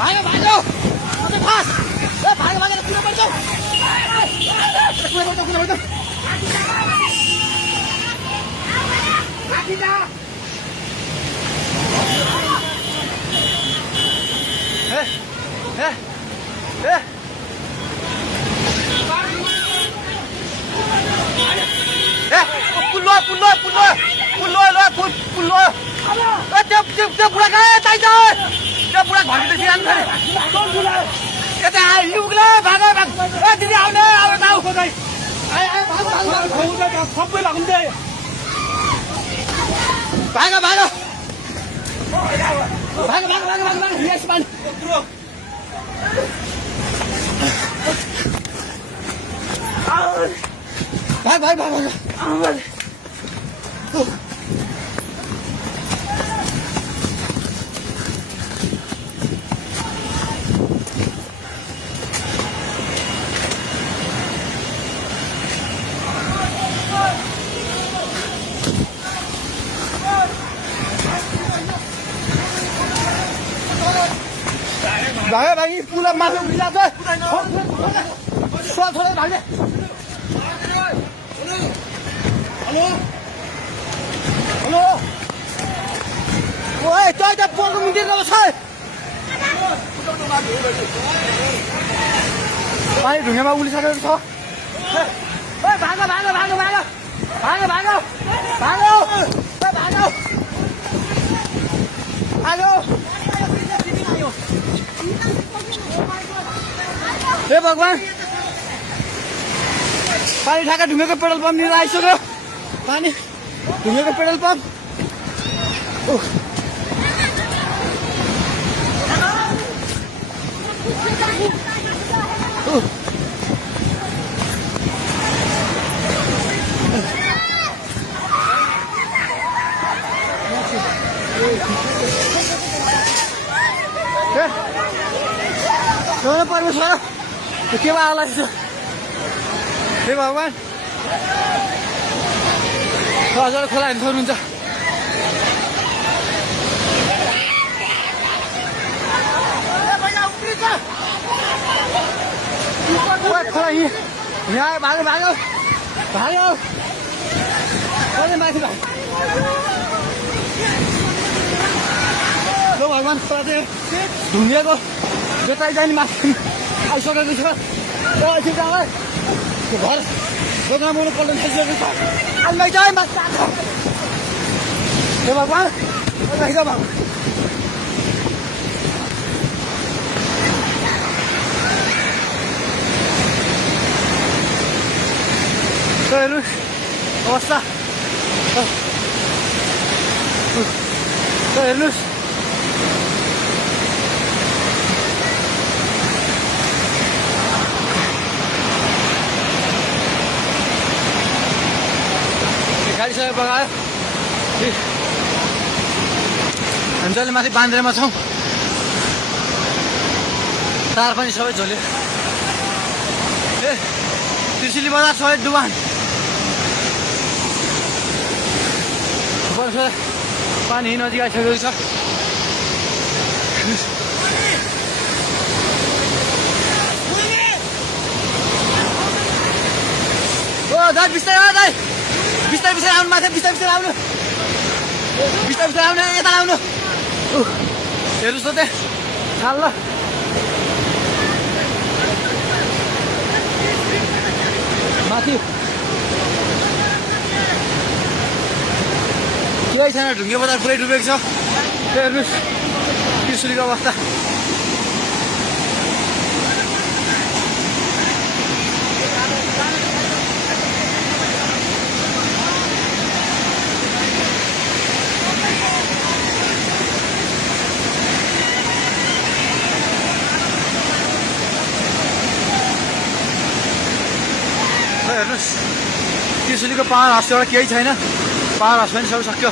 भागो भागो अबे फास ए भागो भागो कुन पर्छ कुन पर्छ लाठी जा ए पुल्लो त्यो बुढा कहाँ चाहिन्छ त्यो बुढा घरभित्र सिरान खरे यता युगले भाग ए दिदी आउने अब आऊ सबै भाग्दै भाग भाग भाग भाग भाग भाग भाग यस मान भाग भाग भाग भाग भागे भागी पुला माथि उठिला छ सो थोरै भागे हेलो हेलो ओए त्यो त पोको मिन्दिर गएको छ पानी ढुङ्गामा उलिसकेको छ ओए भागो भागो भागो भागो भागो भागो भागो ओए भागो भागो हे भगवान पानी ठाका ढुङ्गेको पेट्रोल पम्प लिएर आइसक्यो पानी ढुङ्गेको पेट्रोल पम्प परमेश्वर के आला हे भगवान हजुर खोला हेर्नु सक्नुहुन्छ खोला यहाँ भागो भागो भागो माथि भगवान खोला चाहिँ ढुङ्गेको बेताइ जाने माथि आइसकेको छ घर दोकान बनाउनु पल्ट थालिसकेको छ आइमाइ चाहिँ माथि जान्छ हे भगवान भगवान हेर्नु अवस्था हेर्नुहोस् गाडीसँग बगायो हामी जहिले माथि बान्द्रेमा छौँ तार पनि सबै झोल्यो ए त्रिशुली बजार सबै डुबान पानी नजिक आइसकेको छ ओ दाइ बिस्तारै दाइ बिस्तारै बिस्तारै आउनु माथि बिस्तारै बिस्तारै आउनु बिस्तारै बिस्तारै आउनु यता आउनु हेर्नुहोस् त त्यहाँ ल माथि केही छैन ढुङ्गे बजार पुरै डुबेको छ हेर्नुहोस् त्रिशुलीको अवस्था हेर्नुहोस् त्रिशुलीको पावर हाउस एउटा केही छैन पावर हाउस पनि सबै सक्यो